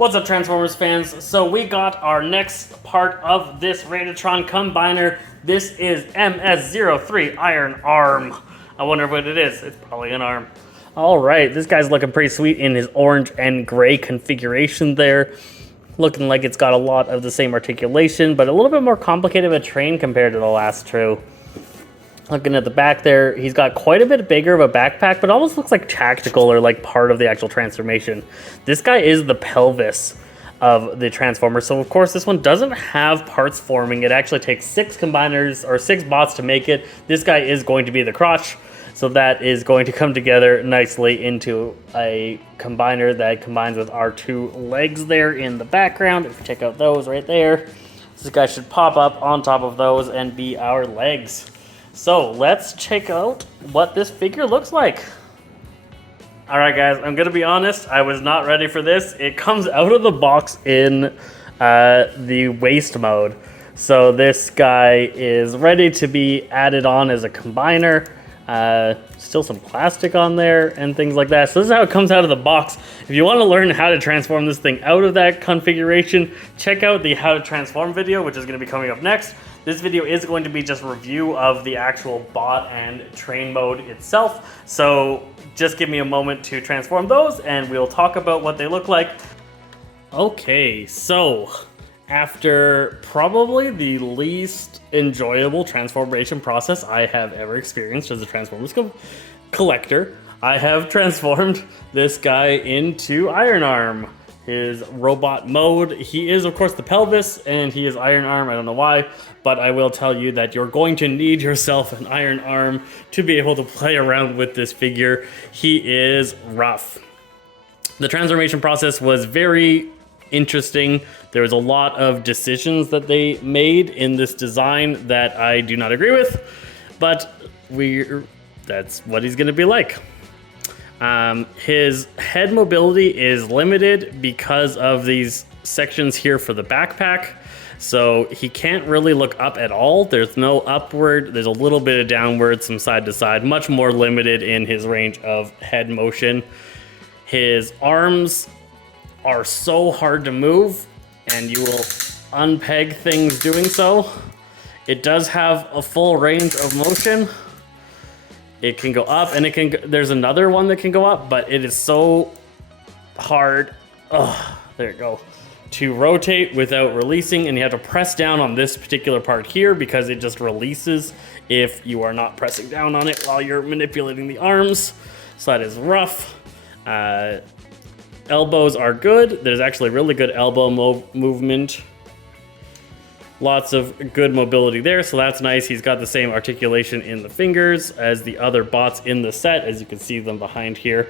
What's up, Transformers fans? So we got our next part of this Radiatron Combiner. This is MS-03 Iron Arm. I wonder what it is. It's probably an arm. Alright, this guy's looking pretty sweet in his orange and gray configuration there. Looking like it's got a lot of the same articulation, but a little bit more complicated of a train compared to the last two. Looking at the back there, he's got quite a bit bigger of a backpack, but almost looks like tactical or like part of the actual transformation. This guy is the pelvis of the Transformer, so of course this one doesn't have parts forming. It actually takes 6 combiners or 6 bots to make it. This guy is going to be the crotch, so that is going to come together nicely into a combiner that combines with our 2 legs there in the background. If you check out those right there, this guy should pop up on top of those and be our legs. So let's check out what this figure looks like. Alright guys, I'm gonna be honest, I was not ready for this. It comes out of the box in the waste mode. So this guy is ready to be added on as a combiner. Still some plastic on there and things like that. So this is how it comes out of the box. If you want to learn how to transform this thing out of that configuration, check out the how to transform video, which is going to be coming up next. This video is going to be just a review of the actual bot and train mode itself. So just give me a moment to transform those and we'll talk about what they look like. Okay, so after probably the least enjoyable transformation process I have ever experienced as a Transformers collector, I have transformed this guy into Iron Arm. His robot mode, he is of course the pelvis and he is Iron Arm. I don't know why, but I will tell you that you're going to need yourself an Iron Arm to be able to play around with this figure. He is rough. The transformation process was very interesting. There was a lot of decisions that they made in this design that I do not agree with, but that's what he's going to be like. His head mobility is limited because of these sections here for the backpack. So he can't really look up at all. There's no upward, there's a little bit of downward, some side to side, much more limited in his range of head motion. His arms are so hard to move and you will unpeg things doing so. It does have a full range of motion. It can go up and there's another one that can go up, but it is so hard, there you go, to rotate without releasing, and you have to press down on this particular part here because it just releases if you are not pressing down on it while you're manipulating the arms. So that is rough. Elbows are good. There's actually really good elbow movement. Lots of good mobility there, so that's nice. He's got the same articulation in the fingers as the other bots in the set. As you can see them behind here,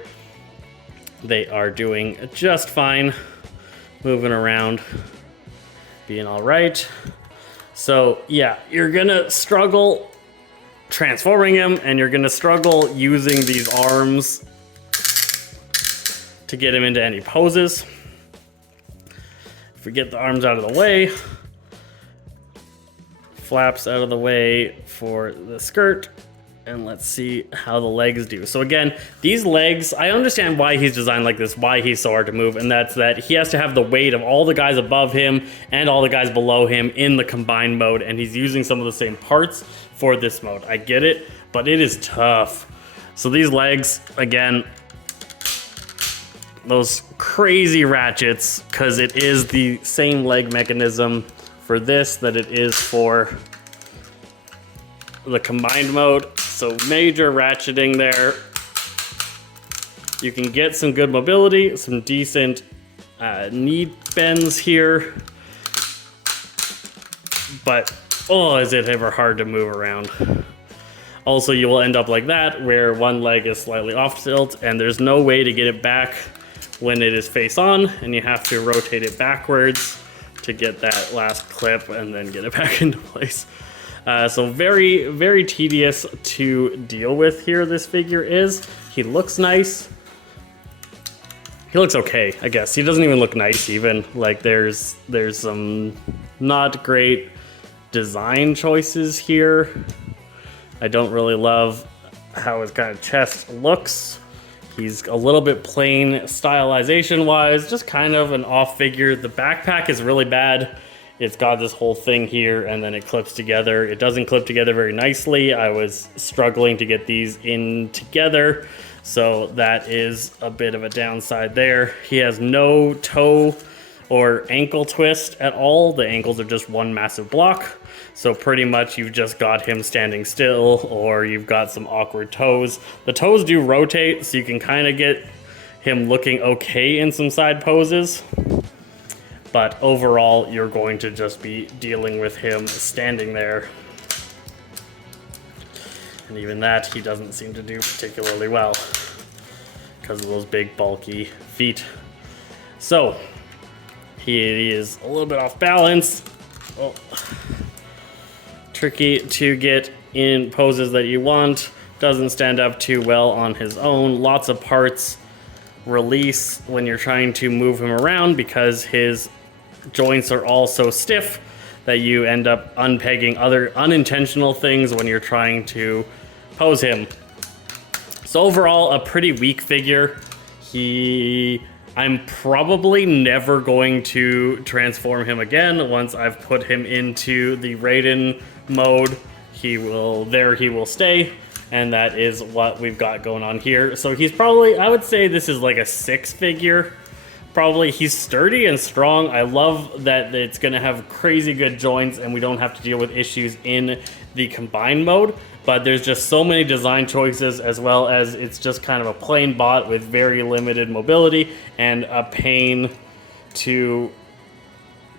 they are doing just fine, moving around, being all right. So yeah, you're gonna struggle transforming him, and you're gonna struggle using these arms to get him into any poses. If we get the arms out of the way, flaps out of the way for the skirt, and let's see how the legs do. So again, these legs, I understand why he's designed like this, why he's so hard to move, and that's that he has to have the weight of all the guys above him and all the guys below him in the combined mode, and he's using some of the same parts for this mode. I get it, but it is tough. So these legs, again, those crazy ratchets, because it is the same leg mechanism for this that it is for the combined mode. So major ratcheting there. You can get some good mobility, some decent knee bends here, but oh, is it ever hard to move around. Also, you will end up like that, where one leg is slightly off tilt and there's no way to get it back when it is face on, and you have to rotate it backwards to get that last clip and then get it back into place. So very, very tedious to deal with here, this figure is. He looks nice. He looks okay, I guess. He doesn't even look nice even. Like there's some not great design choices here. I don't really love how his kind of chest looks. He's a little bit plain stylization-wise, just kind of an off figure. The backpack is really bad. It's got this whole thing here, and then it clips together. It doesn't clip together very nicely. I was struggling to get these in together, so that is a bit of a downside there. He has no toe or ankle twist at all. The ankles are just one massive block. So pretty much you've just got him standing still, or you've got some awkward toes. The toes do rotate, so you can kind of get him looking okay in some side poses. But overall, you're going to just be dealing with him standing there. And even that, he doesn't seem to do particularly well because of those big, bulky feet. So, he is a little bit off balance. Oh. Tricky to get in poses that you want. Doesn't stand up too well on his own. Lots of parts release when you're trying to move him around because his joints are all so stiff that you end up unpegging other unintentional things when you're trying to pose him. So overall, a pretty weak figure. I'm probably never going to transform him again. Once I've put him into the Raiden mode, he will stay, and that is what we've got going on here. So he's probably, I would say this is like a 6 figure. Probably. He's sturdy and strong. I love that it's going to have crazy good joints and we don't have to deal with issues in the combined mode. But there's just so many design choices, as well as it's just kind of a plain bot with very limited mobility and a pain to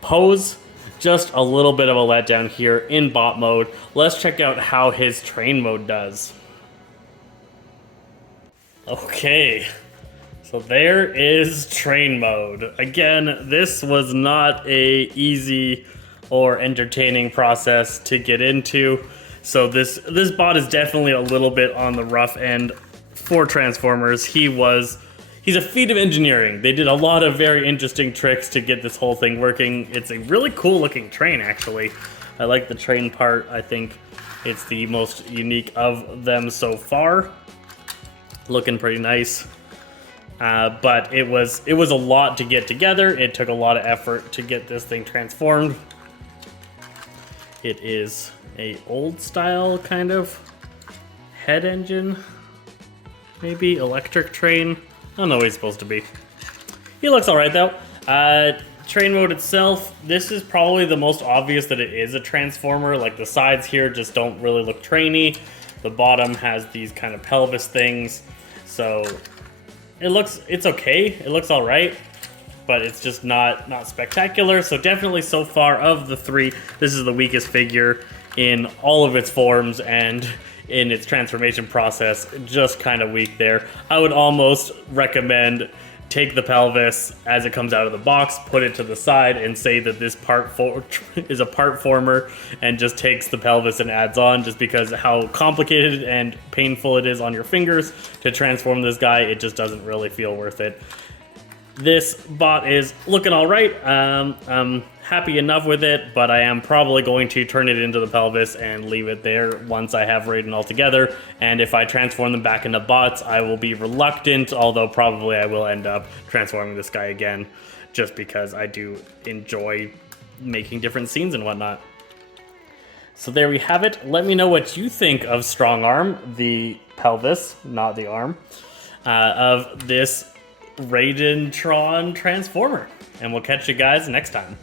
pose. Just a little bit of a letdown here in bot mode. Let's check out how his train mode does. Okay. So there is train mode. Again, this was not a easy or entertaining process to get into. So this bot is definitely a little bit on the rough end for Transformers. He's a feat of engineering. They did a lot of very interesting tricks to get this whole thing working. It's a really cool looking train, actually. I like the train part. I think it's the most unique of them so far. Looking pretty nice. But it was a lot to get together. It took a lot of effort to get this thing transformed. It is a old style kind of head engine, maybe electric train. I don't know what he's supposed to be. He looks all right though. Train mode itself, this is probably the most obvious that it is a transformer. Like the sides here just don't really look trainy. The bottom has these kind of pelvis things, so it's okay. It looks all right, but it's just not spectacular. So definitely so far of the 3, this is the weakest figure in all of its forms and in its transformation process. Just kind of weak there. I would almost recommend take the pelvis as it comes out of the box, put it to the side, and say that this part is a part former, and just takes the pelvis and adds on, just because how complicated and painful it is on your fingers to transform this guy. It just doesn't really feel worth it. This bot is looking all right. I'm happy enough with it, but I am probably going to turn it into the pelvis and leave it there once I have Raiden all together. And if I transform them back into bots, I will be reluctant, although probably I will end up transforming this guy again, just because I do enjoy making different scenes and whatnot. So there we have it. Let me know what you think of Strong Arm, the pelvis, not the arm, of this Raiden-tron Transformer. And we'll catch you guys next time.